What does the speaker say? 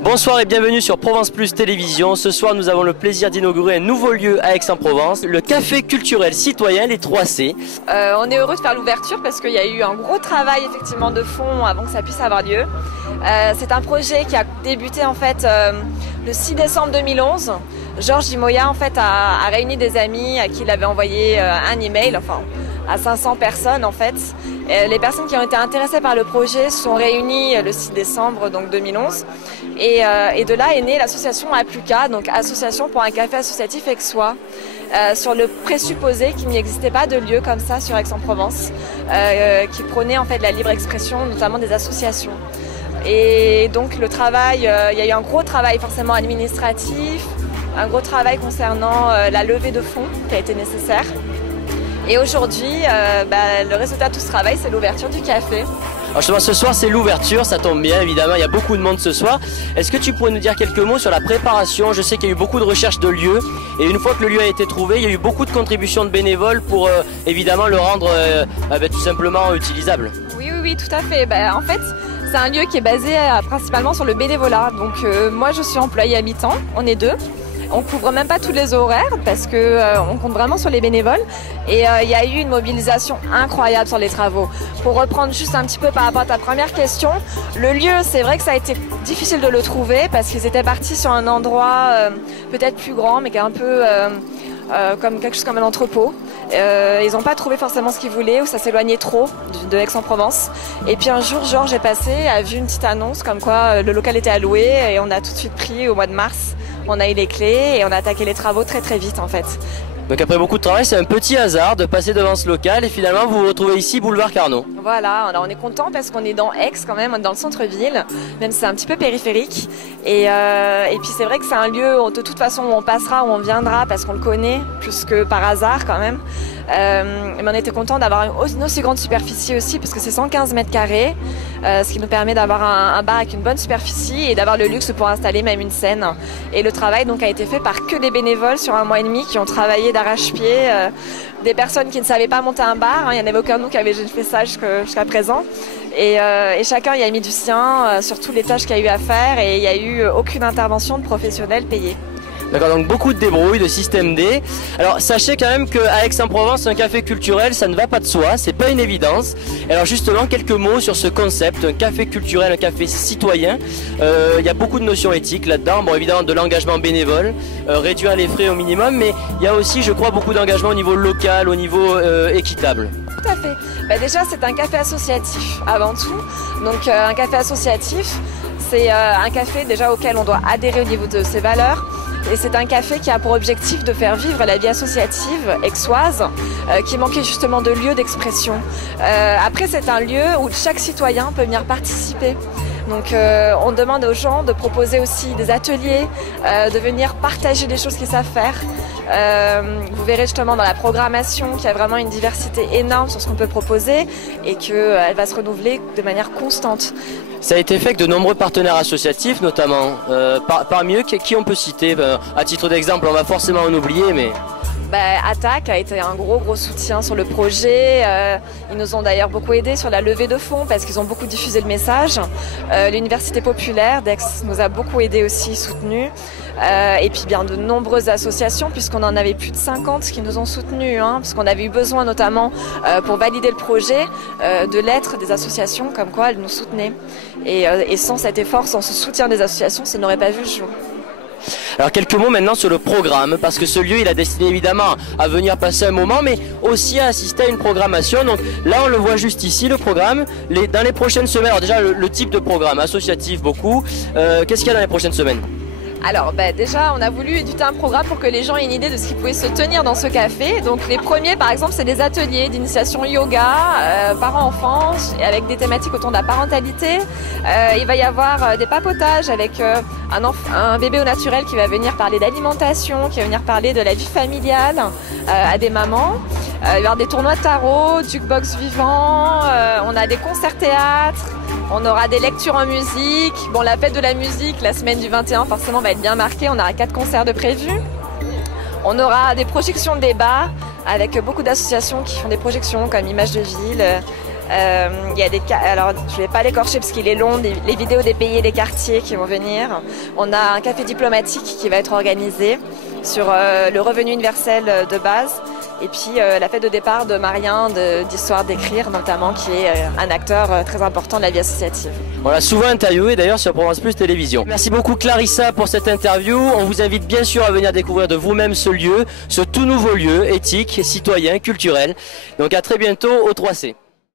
Bonsoir et bienvenue sur Provence Plus Télévision. Ce soir, nous avons le plaisir d'inaugurer un nouveau lieu à Aix-en-Provence, le Café culturel citoyen Les 3C. On est heureux de faire l'ouverture parce qu'il y a eu un gros travail effectivement de fond avant que ça puisse avoir lieu. C'est un projet qui a débuté en fait le 6 décembre 2011. Georges Gimoya en fait a réuni des amis à qui il avait envoyé un email, enfin à 500 personnes en fait. Les personnes qui ont été intéressées par le projet se sont réunies le 6 décembre donc 2011 et de là est née l'association Apluca, donc Association pour un café associatif aixois, sur le présupposé qu'il n'existait pas de lieu comme ça sur Aix-en-Provence, qui prônait en fait la libre expression, notamment des associations. Et donc le travail, il y a eu un gros travail forcément administratif, un gros travail concernant la levée de fonds qui a été nécessaire. Et aujourd'hui, le résultat de tout ce travail, c'est l'ouverture du café. Alors justement, ce soir, c'est l'ouverture, ça tombe bien, évidemment, il y a beaucoup de monde ce soir. Est-ce que tu pourrais nous dire quelques mots sur la préparation? Je sais qu'il y a eu beaucoup de recherches de lieux, et une fois que le lieu a été trouvé, il y a eu beaucoup de contributions de bénévoles pour, évidemment, le rendre tout simplement utilisable. Oui, tout à fait. En fait, c'est un lieu qui est basé principalement sur le bénévolat. Donc moi, je suis employée à mi-temps, on est deux. On couvre même pas tous les horaires parce que on compte vraiment sur les bénévoles et il y a eu une mobilisation incroyable sur les travaux. Pour reprendre juste un petit peu par rapport à ta première question, le lieu, c'est vrai que ça a été difficile de le trouver parce qu'ils étaient partis sur un endroit peut-être plus grand mais qui est un peu comme quelque chose comme un entrepôt. Ils n'ont pas trouvé forcément ce qu'ils voulaient ou ça s'éloignait trop de Aix-en-Provence. Et puis un jour, Georges est passé, a vu une petite annonce comme quoi le local était alloué et on a tout de suite pris au mois de mars. On a eu les clés et on a attaqué les travaux très très vite en fait. Donc après beaucoup de travail, c'est un petit hasard de passer devant ce local et finalement vous vous retrouvez ici, boulevard Carnot. Voilà, alors on est content parce qu'on est dans Aix quand même, on est dans le centre-ville, même si c'est un petit peu périphérique. Et puis c'est vrai que c'est un lieu où de toute façon où on passera, où on viendra parce qu'on le connaît, plus que par hasard quand même. Mais on était content d'avoir une aussi grande superficie aussi parce que c'est 115 mètres carrés, ce qui nous permet d'avoir un bar avec une bonne superficie et d'avoir le luxe pour installer même une scène. Et le travail donc a été fait par que des bénévoles sur un mois et demi qui ont travaillé d'arrache-pied, des personnes qui ne savaient pas monter un bar, il n'y en avait aucun de nous qui avait fait ça jusqu'à présent. Et chacun y a mis du sien sur toutes les tâches qu'il y a eu à faire et il n'y a eu aucune intervention de professionnels payés. D'accord, donc beaucoup de débrouilles, de système D. Alors sachez quand même qu'à Aix-en-Provence, un café culturel, ça ne va pas de soi, c'est pas une évidence. Alors justement, quelques mots sur ce concept, un café culturel, un café citoyen. Il y a beaucoup de notions éthiques là-dedans, bon évidemment de l'engagement bénévole, réduire les frais au minimum, mais il y a aussi, je crois, beaucoup d'engagement au niveau local, au niveau équitable. Tout à fait. Déjà, c'est un café associatif avant tout. Donc un café associatif, c'est un café déjà auquel on doit adhérer au niveau de ses valeurs. Et c'est un café qui a pour objectif de faire vivre la vie associative aixoise qui manquait justement de lieux d'expression. Après, c'est un lieu où chaque citoyen peut venir participer. Donc on demande aux gens de proposer aussi des ateliers, de venir partager des choses qu'ils savent faire. Vous verrez justement dans la programmation qu'il y a vraiment une diversité énorme sur ce qu'on peut proposer et qu'elle va se renouveler de manière constante. Ça a été fait avec de nombreux partenaires associatifs notamment. Parmi eux, qui on peut citer? À titre d'exemple, on va forcément en oublier, mais... Attac a été un gros soutien sur le projet. Ils nous ont d'ailleurs beaucoup aidés sur la levée de fonds parce qu'ils ont beaucoup diffusé le message. L'Université populaire d'Aix nous a beaucoup aidés aussi, soutenus. Et puis bien de nombreuses associations puisqu'on en avait plus de 50 qui nous ont soutenus, parce qu'on avait eu besoin notamment pour valider le projet de lettres des associations comme quoi elles nous soutenaient. Et sans cet effort, sans ce soutien des associations, ça n'aurait pas vu le jour. Alors quelques mots maintenant sur le programme, parce que ce lieu il a destiné évidemment à venir passer un moment, mais aussi à assister à une programmation. Donc là on le voit juste ici, le programme, dans les prochaines semaines. Alors déjà le type de programme, associatif beaucoup, qu'est-ce qu'il y a dans les prochaines semaines? Alors déjà on a voulu éditer un programme pour que les gens aient une idée de ce qui pouvait se tenir dans ce café. Donc les premiers par exemple c'est des ateliers d'initiation yoga, parents-enfants, avec des thématiques autour de la parentalité. Il va y avoir des papotages avec un bébé au naturel qui va venir parler d'alimentation, qui va venir parler de la vie familiale à des mamans. Il va y avoir des tournois de tarot, jukebox vivant, on a des concerts théâtre. On aura des lectures en musique. Bon, la fête de la musique, la semaine du 21, forcément, va être bien marquée. On aura 4 concerts de prévus. On aura des projections de débat avec beaucoup d'associations qui font des projections comme Images de Ville, Il y a alors je vais pas l'écorcher parce qu'il est long, les vidéos des pays et des quartiers qui vont venir. On a un café diplomatique qui va être organisé sur le revenu universel de base. Et puis la fête de départ de Marien d'Histoire d'écrire notamment, qui est un acteur très important de la vie associative. On l'a souvent interviewé d'ailleurs sur Provence Plus Télévision. Merci beaucoup Clarissa pour cette interview. On vous invite bien sûr à venir découvrir de vous-même ce lieu, ce tout nouveau lieu éthique, citoyen, culturel. Donc à très bientôt au 3C.